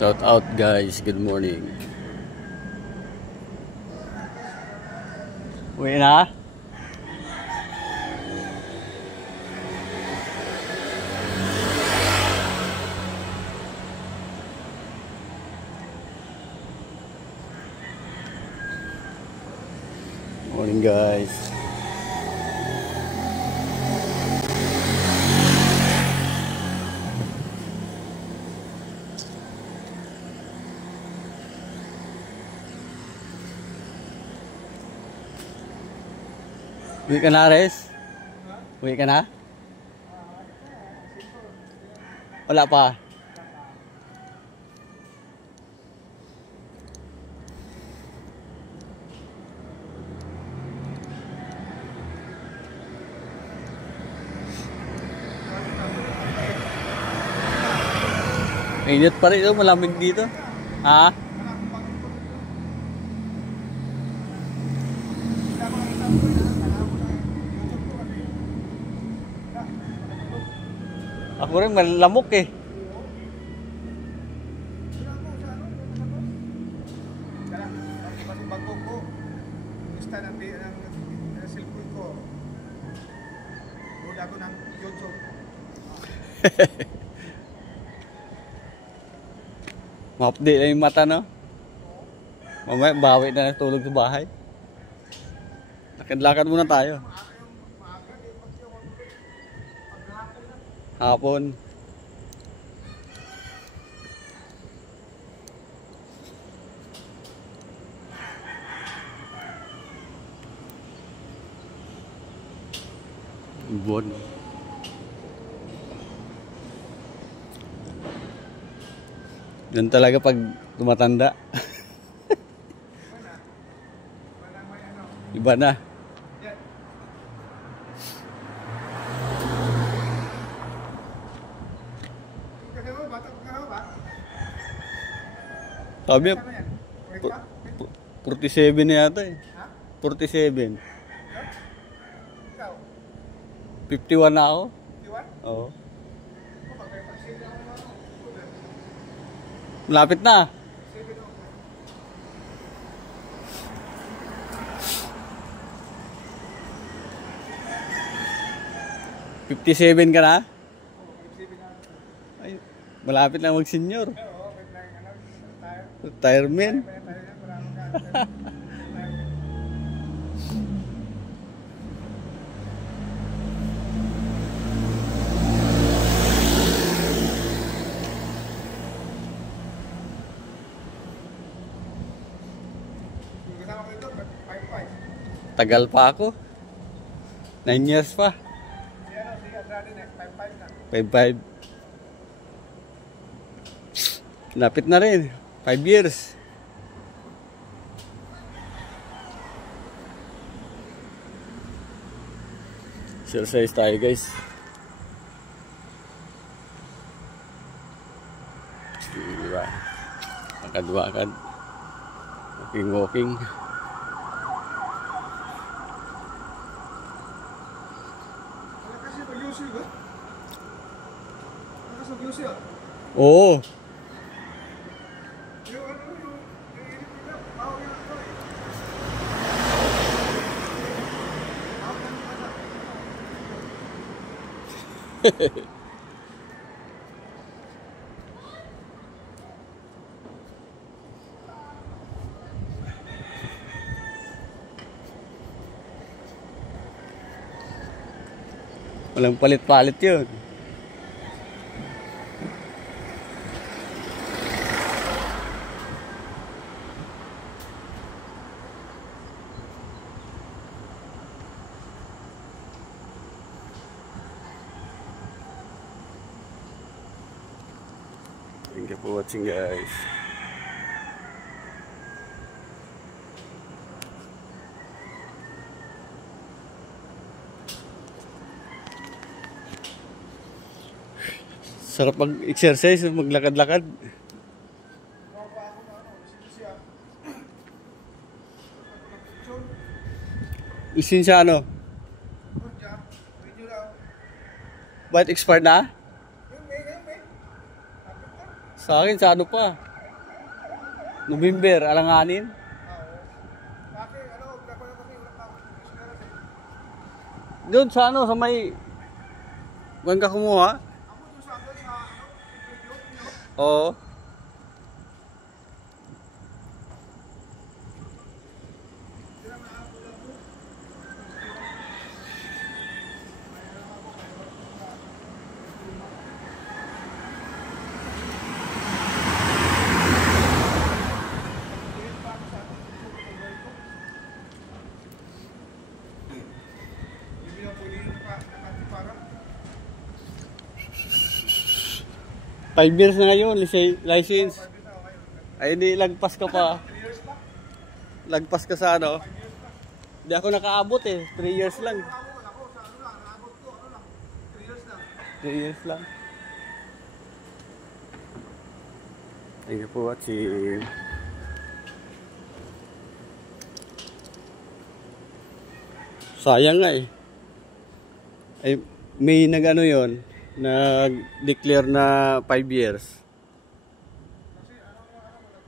Shout out guys, good morning. Uwi na? Morning guys. Uwi ka na, Res? Uwi ka na? Wala pa. Init pa rin ito, malamig dito. Ha? Ako rin malamok eh. Bago ko, gusto ng cellphone ko. Load ako ng YouTube. Ma-update lang yung mata, no? Mamaya bawi na natulog sa bahay. Lakad-lakad muna tayo. Hapon. Buwan. Yan talaga pag tumatanda. Iba na. Sabi 47 na yata eh. 47. 51 na ako. 51? Oo. Malapit na. $57 ka na? Ay, malapit na mag-senior. Retirement. Tagal pa ako. 9 years pa. 5-5. Lapit na rin. 5 years. Exercise tayo guys. Diba? Lakad-lakad. Walking. Oo. Walang palit-palit yun. Thank you for watching guys. Sarap mag-exercise, maglakad-lakad. Lisensya ano? Ba't expired na? Sa akin, sa ano pa? November, alanganin. Bakit, ano, gagawin kasi ulang tawag. Doon sa ano, sa may... Huwag ka kumuha? Ako doon sa ano, interview, Oo. Hindi na pwede yung nakatipara. 5 years na ngayon, license. Ay, hindi, lagpas ka pa. 3 years pa. Lagpas ka sa ano. Hindi ako nakaabot eh, 3 years lang. Ako, sa ano lang, naabot ko, ano lang, 3 years lang. 3 years lang. Thank you for watching. Sayang nga eh. Ay, may nag-ano yun, nag-declare na 5 years.